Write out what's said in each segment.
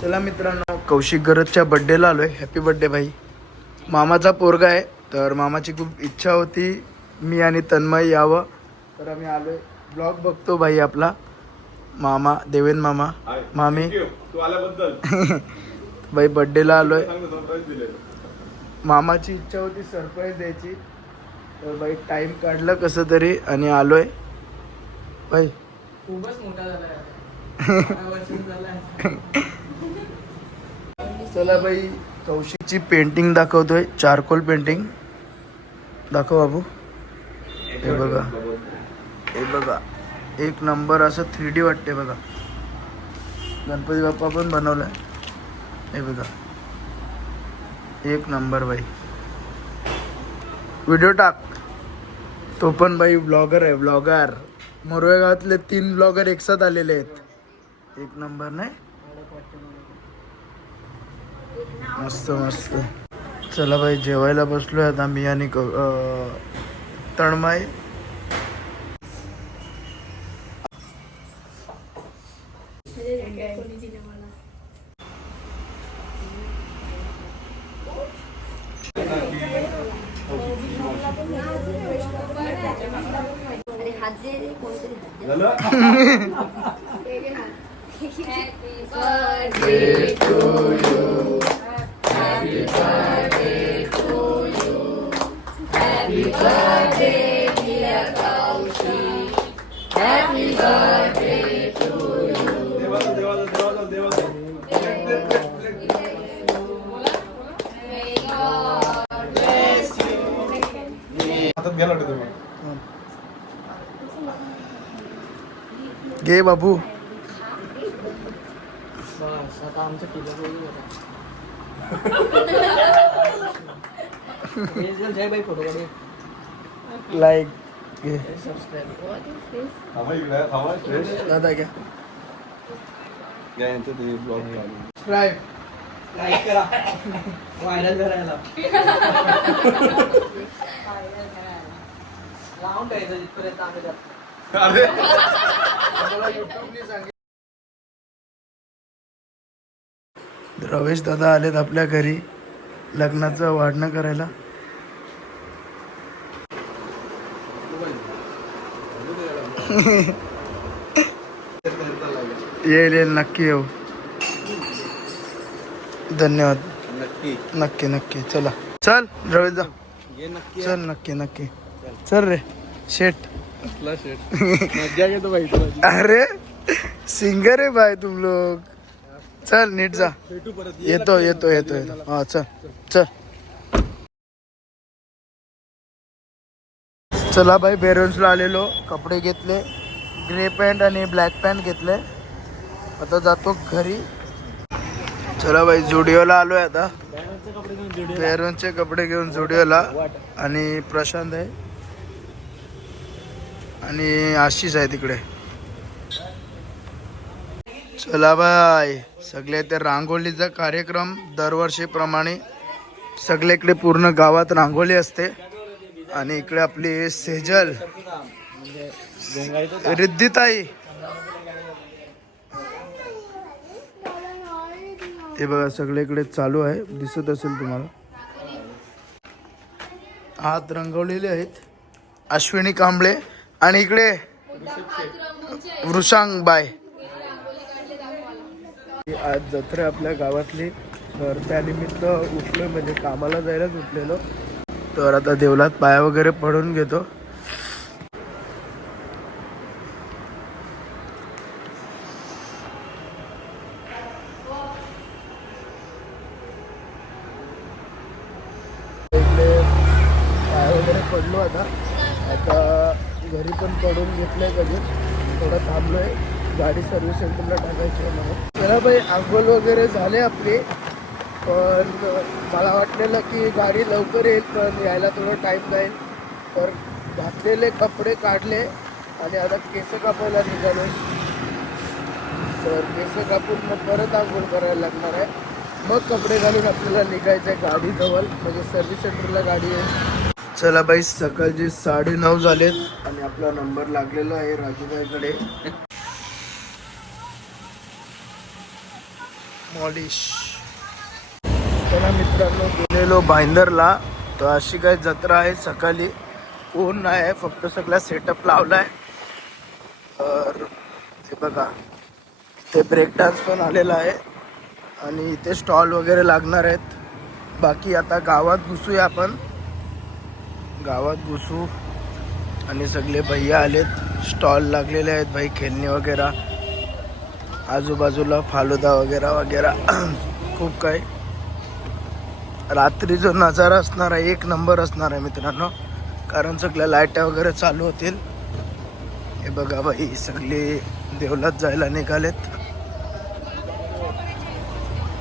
चला मित्रांनो कौशिक गरजच्या बड्डेला आलोय. हॅपी बड्डे भाई. मामाचा पोरगा आहे तर मामाची खूप इच्छा होती मी आणि तन्मय यावं. तर आम्ही आलोय. ब्लॉग बघतो भाई आपला. मामा देवेन मामा. मामी. तू आल्याबद्दल. भाई बड्डेला सरप्राईज दिले मामाची इच्छा होती सरप्राईज द्यायची. तर भाई टाइम काढलं कसं तरी आणि आलोय. भाई. खूपच मोठा झाला. आता. वर्षांचा झालाय. चला भाई कौशिकची पेंटिंग दाखवतोय. चारकोल पेंटिंग दाखव बाबू. हे बघा. हे बघा. एक नंबर असं थ्री डी वाटते बघा. गणपती बाप्पा पण बनवलाय. हे बघा. एक नंबर बाई. व्हिडिओ टाक. तो पण बाई ब्लॉगर आहे ब्लॉगर मोरवे गावातले तीन ब्लॉगर एकसाथ आलेले आहेत. एक नंबर नाही? मस्त मस्त. चला भाई जेवायला बसलोय आता मी आणि क- फोटो काढू लाईक घे सबस्क्राईब दादा घ्या. या यांचं ते ब्लॉग लाईक करा. व्हायरल करायला. लावून द्यायचं जिथपर्यंत आम्ही जातो. अरे. रवेश दादा आलेत आपल्या घरी लग्नाचं वाढणं करायला. येईल येईल नक्की येऊ. धन्यवाद. नक्की. नक्की नक्की. चला. चल रवेश जा. ये नक्की चल नक्की नक्की. चल रे शेट असला शेट मजा घेतो बाई तुला. अरे सिंगर आहे भाई तुम लोग. चल नीट जा. भेटू परत. येतो येतो येतो. येतो हा चल चल. चला भाई बेरोन्सला आलेलो. कपडे घेतले. ग्रे पॅन्ट आणि ब्लॅक पॅन्ट घेतले. आता जातो घरी. चला भाई जुडिओला आहे आता. बेरोनचे कपडे घेऊन जुडिओला आणि प्रशांत आहे. आणि आशिष आहे तिकडे. चला बाय सगळे ते रांगोळीचा कार्यक्रम दरवर्षीप्रमाणे सगळीकडे पूर्ण गावात रांगोळी असते. आणि इकडे आपली सेजल. रिद्धिताई. हे बघा सगळीकडे चालू आहे. दिसत असेल तुम्हाला. हात रंगवलेले आहेत. अश्विनी कांबळे आणि इकडे वृषांग बाय. आज जत्रा आपल्या गावातली तर त्यानिमित्त उठलो म्हणजे कामाला जायलाच उठलेलो. तर आता देवलात पाया वगैरे पडून घेतो इकडे पाय वगैरे पडलो आता आता घरी पण पडून घेतलंय कधीच थोडं थांबलोय. गाडी सर्व्हिस सेंटरला टाकायची आहे म्हणून. त्याला बाई आंघोळ वगैरे झाले आपली. पण मला वाटलेलं की गाडी लवकर येईल पण यायला थोडं टाईम जाईल. तर घातलेले कपडे काढले आणि आता केस कापायला निघाले तर केस कापून मग परत आंघोळ करायला लागणार आहे. मग कपडे घालून आपल्याला निघायचं आहे गाडीजवळ. म्हणजे सर्व्हिस सेंटरला गाडी आहे. चला बाई सकाळचे साडे नऊ झालेत आणि आपला नंबर लागलेला आहे राजूबाईकडे. मॉलिश. चला मित्रांनो गेलेलो भाईंदरला तर अशी काय जत्रा आहे सकाळी. कोण नाही आहे फक्त सगळा सेटअप लावलाय. तर हे बघा इथे ब्रेक डान्स पण आलेला आहे. आणि इथे स्टॉल वगैरे लागणार आहेत. बाकी आता गावात घुसूया आपण. गावात घुसू आणि सगळे भैया आलेत. स्टॉल लागलेले आहेत भाई खेळणी वगैरे. आजूबाजूला फालुदा वगैरे वगैरे. खूप काही. रात्री जो नजारा असणार आहे एक नंबर असणार आहे मित्रांनो. कारण सगळ्या लाईट्या वगैरे चालू होतील. हे बघा बाई सगळे देवलात जायला निघालेत.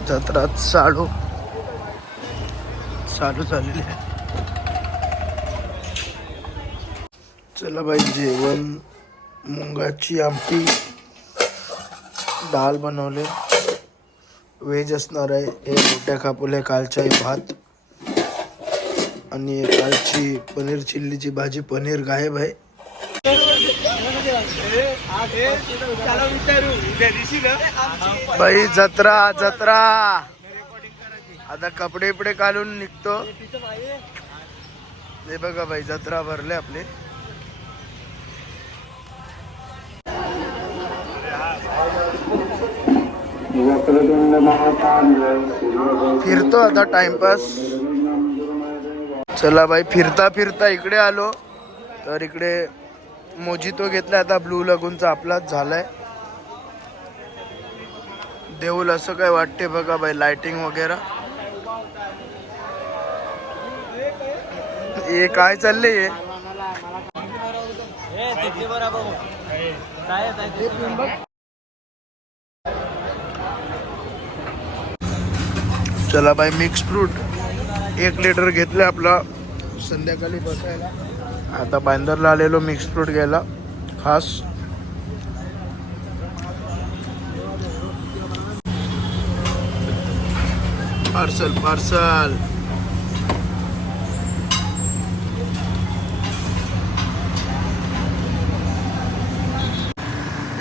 जत्रा चालू चालू झालेली आहे चला बाई जेवण. मुंगाची आमटी. डाळ बनवले. व्हेज असणार आहे. हे मोठ्या कापुले कालच्या भात. आणि कालची पनीर चिल्लीची भाजी. पनीर गायब आहे. बाई जत्रा जत्रा. आता कपडे इपडे घालून निघतो. हे बघा बाई जत्रा भरले आपले. फिरतो आता टाइमपास चला बाई फिरता फिरता इकडे आलो. तर इकडे मोजितो घेतला आता ब्लू लगूनचा आपलाच झालाय. देऊल असं काय वाटते बघा बाई लाइटिंग वगैरे. हे काय चाललंय हे? चला बाई मिक्स फ्रूट एक लिटर घेतलं आपला. संध्याकाळी बसायला. आता बांदरला आलेलो मिक्स फ्रूट घ्यायला. खास. पार्सल पार्सल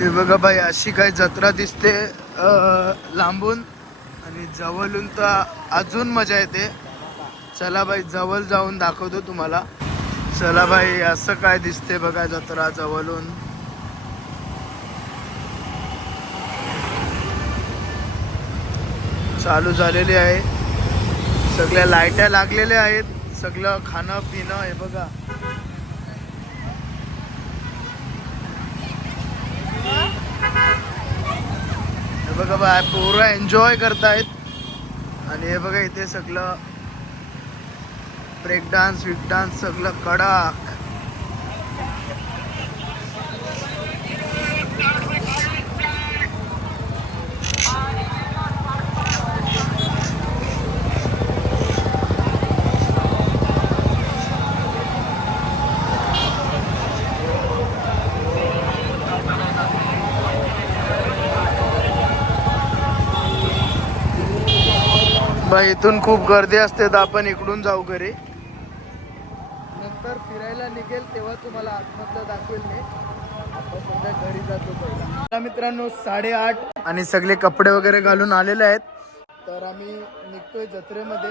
हे बघा बाई अशी काही जत्रा दिसते लांबून. आणि जवळून तर अजून मजा येते. चला बाई जवळ जाऊन दाखवतो तुम्हाला. चला बाई असं काय दिसते बघा जत्रा जवळून. चालू झालेली आहे. सगळ्या लाईट्या लागलेल्या आहेत. सगळं खाणं पिणं हे बघा. बघा बाय पोरं एन्जॉय करतायत. आणि हे बघा इथे सगळं ब्रेक डान्स विक डान्स सगळं कडक. मग इथून खूप गर्दी असते तर आपण इकडून जाऊ घरी. नंतर फिरायला निघेल तेव्हा तुम्हाला आतमधलं दाखवेल मी. सध्या घरी जातो पहिला. मित्रांनो साडेआठ. आणि सगळे कपडे वगैरे घालून आलेले आहेत. तर आम्ही निघतोय जत्रेमध्ये.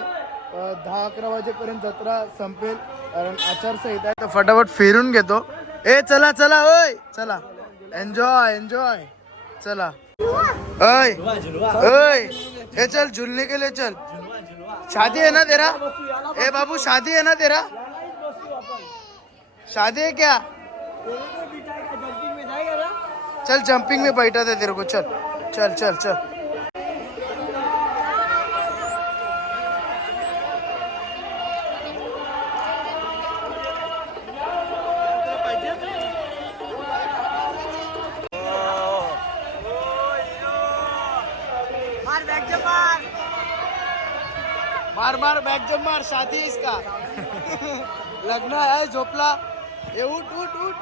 दहा अकरा वाजेपर्यंत जत्रा संपेल. कारण आचारसंहिता आहे. तर फटाफट फिरून घेतो. ए चला चला ओय चला. एन्जॉय एन्जॉय चला. ओय ओय. ए चल, झूलने के लिए चल। शादी है ना तेरा? ए बाबू, शादी है ना तेरा? शादी है क्या? चल जंपिंग में बैठा था तेरे को चल चल चल चल। शादी है इसका? लग्न है झोपला। ए उठ उठ उठ।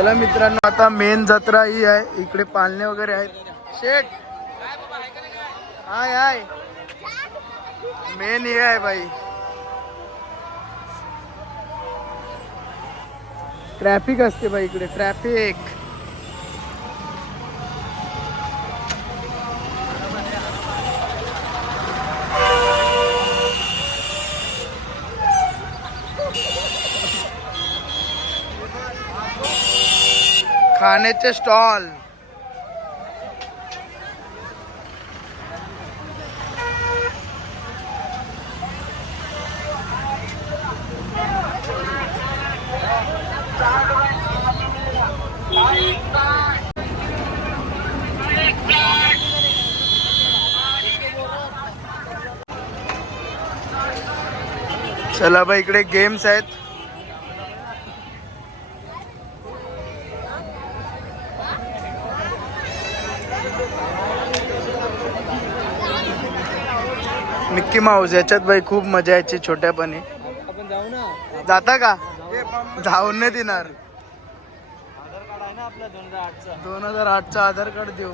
चला मित्रांनो आता मेन जत्रा ही आहे. इकडे पालणे वगैरे आहेत. शेठ! हाय हाय. मेन हे आहे बाई ट्रॅफिक असते बाई इकडे. ट्रॅफिक खाण्याचे स्टॉल. चला बाई इकडे गेम्स आहेत. मिक्की माऊस याच्यात बाई खूप मजा यायची छोट्यापणी. जाता का? जाऊन नाही देणार. दोन हजार आठचा आधार कार्ड देऊ.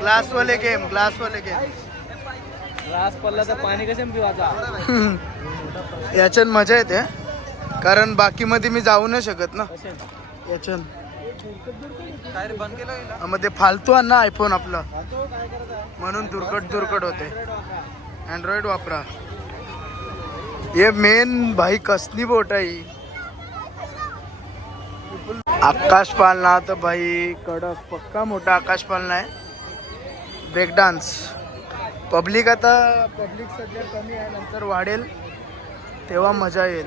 ग्लासवाले गेम ग्लासवाले गेम रास पडला तर पाणी कसं याच्यात मजा येते कारण बाकी मध्ये मी जाऊ नाही शकत ना. याच्यात. काय रे बंद केलं मग ते फालतू आण ना आयफोन आपला. तो काय करत आहे म्हणून दुर्कट दुर्कट होते. अँड्रॉइड वापरा. हे मेन भाई कसली बोट आहे ही. आकाश पालना तर भाई कडक पक्का मोठा आकाश पालना आहे. ब्रेक डान्स पब्लिक आता पब्लिक सध्या कमी आहे नंतर वाढेल. तेव्हा मजा येईल.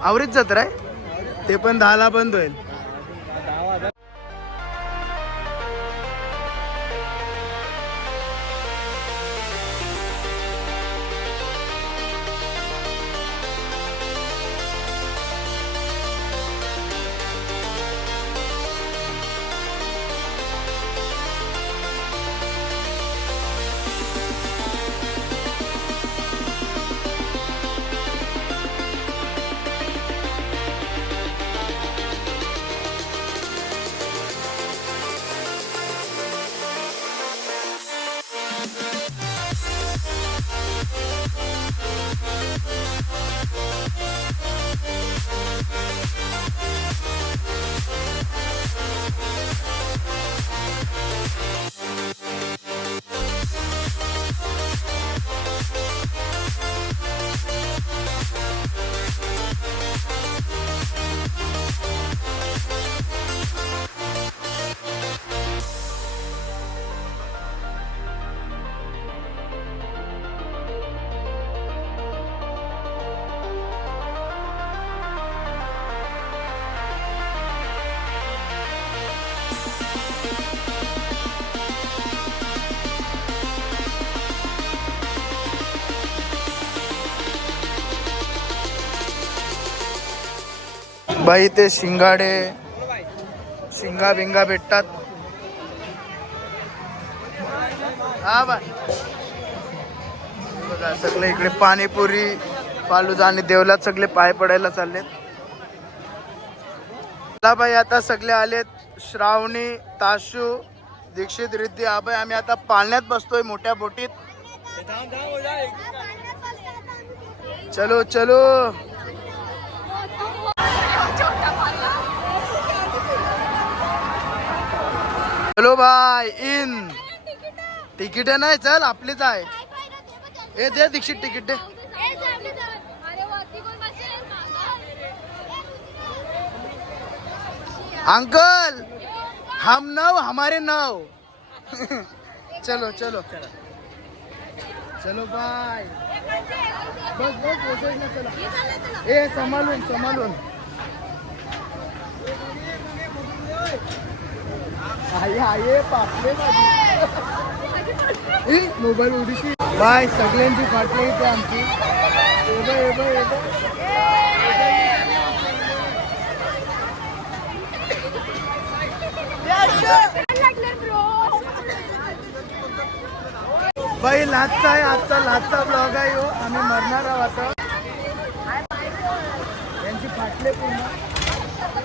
आवरीच जत्रा आहे ते पण दहाला बंद होईल. बाई ते शिंगाडे शिंगा बिंगा भेटतात. हा बाय बघा सगळे इकडे पाणीपुरी फालुदा आणि देवलात सगळे पाय पडायला चाललेत. चला बाई आता सगळे आलेत. श्रावणी ताशू दीक्षित रिद्धी आबाई आम्ही आता पाळण्यात बसतोय मोठ्या बोटीत. चलो चलो. चलो भाई इन. तिकीट नाही चल आपलीच आहे. ए दे दीक्षित तिकीट दे. अंकल हम नव हमारे नव. चलो चलो. चलो बाय बस बस चला. ए सांभाळून सांभाळून मोबाईल उडीशी. बाय सगळ्यांची फाटली इथे आमची. बाई लाचचा आहे आजचा लाचचा ब्लॉग आहे हो. आम्ही मरणार आहोत आता. यांची फाटले पूर्ण.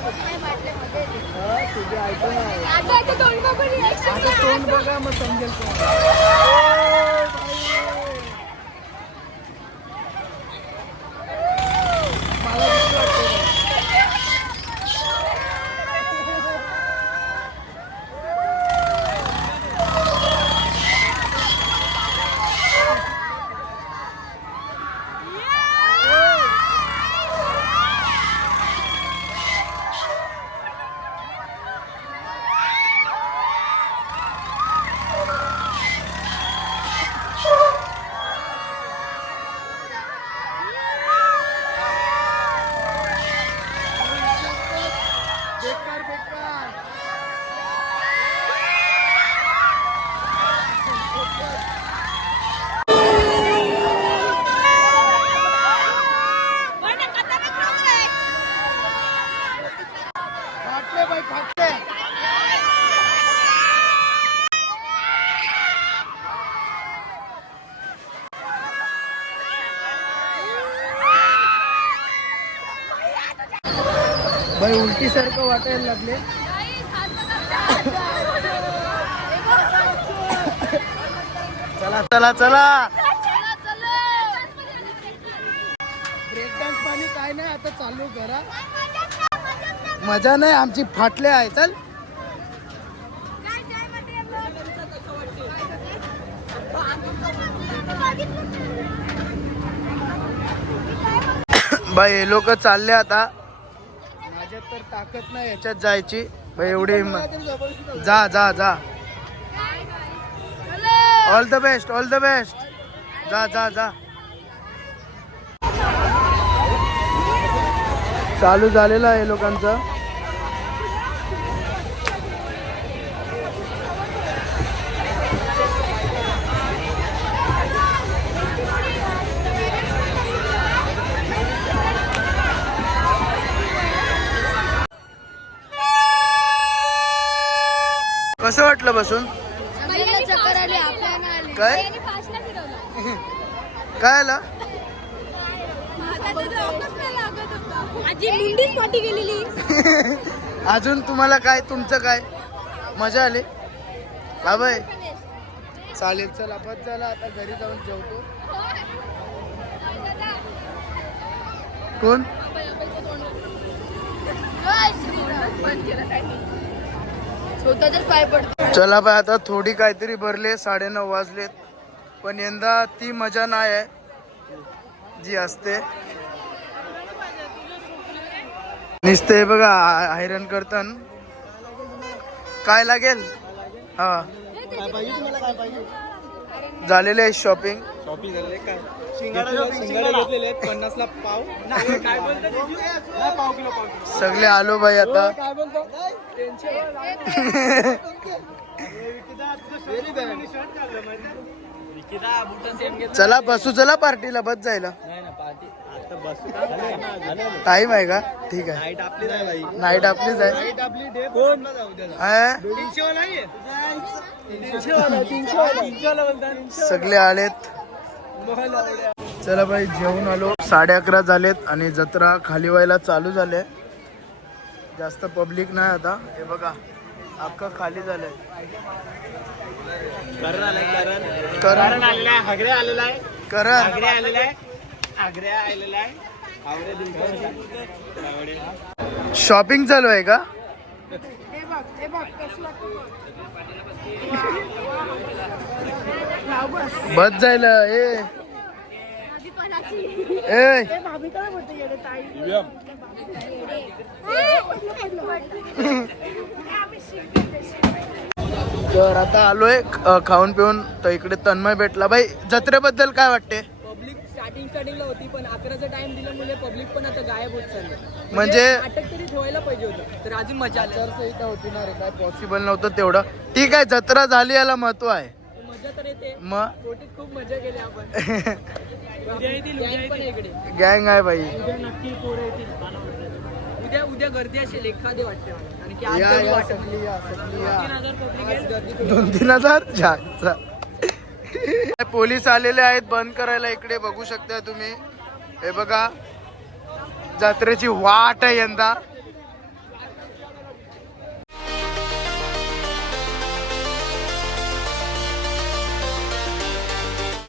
तुझे ऐकून तोंड बघा मग समजेल तुम्हाला. मला भीती वाटते. बेकार बेकार फाटले बाई फाटले भाई उलटी सारखं वाटायला लागले. चला चला चला. ब्रेक डान्स पाणी काय नाही आता चालू करा मजा नाही आमची फाटले आहे. चल. बाई हे लोक चालले आता. ताकद नाही याच्यात जायची. एवढी हिंमत जा जा जा. All the best all the best जा जा जा. चालू झालेलं आहे लोकांचं. कसं वाटलं बसून? काय? काय आलं? अजून तुम्हाला काय? तुमचं काय? मजा आली? बाबाय चालेल चला बस झाला आता घरी जाऊन जेवतो. कोण? स्वतःच पाय पडतो. चला बाय आता थोडी काहीतरी भरले साडेनऊ वाजलेत. पण यंदा ती मजा नाही आहे जी असते. नुसते बघा हैराण करतन. काय लागेल? हा. झालेले आहे शॉपिंग शॉपिंग झाले काय? शिंगाडा शिंगाडा घेतलेले आहेत? पाव? काय बोलतो पाव किलो पाव सगळे आलो बाई आता. काय बोलतो? चला बसू चला पार्टीला बस जायला. टाइम आहे का? ठीक आहे. नाईट आपली नाही भाई नाईट आपलीच आहे. हा? सगळे आलेत. चला बाई जेवून आलो. साडे अकरा झालेत आणि जत्रा खाली व्हायला चालू झाले जास्त पब्लिक नाही आता. हे बघा अख्खं खाली झालंय. करण आलाय करण. करण. आलेला आहे हगरे आलेला आहे. करण. आगरे आलेला आहे आगरे आलेला आहे. आवरे दिवशी शॉपिंग चालू आहे का? बस जायला ए. ए. तर आता आलोय खाऊन पिऊन. तर इकडे तन्मय भेटला. बाई जत्रेबद्दल काय वाटते? पब्लिक स्टार्टिंग स्टार्टिंगला होती पण अकराचा टाइम दिल्यामुळे पब्लिक पण आता गायब होत चाललं. म्हणजे अटक तरी ठेवायला पाहिजे होतं तर अजून मजा आली. होती ना रे काय पॉसिबल नव्हतं तेवढं. ठीक आहे जत्रा झाली याला महत्त्व आहे. मजा तर येते. मग पोटीत खूप मजा केली आपण. उद्या येतील उद्या पण आहे इकडे. गँग आहे बाई. उद्या नक्की पोरं येतील. उद्या उद्या गर्दी असेल एखादी वाटते मला. कारण की आज या गर्दी या वाटत? सगळी या सगळी नाही. तीन या हजार गर्दी खूप दोन तीन हजार? जास्त. पोलीस आलेले आहेत बंद करायला इकडे बघू शकता तुम्ही. हे बघा जत्रेची वाट आहे यंदा.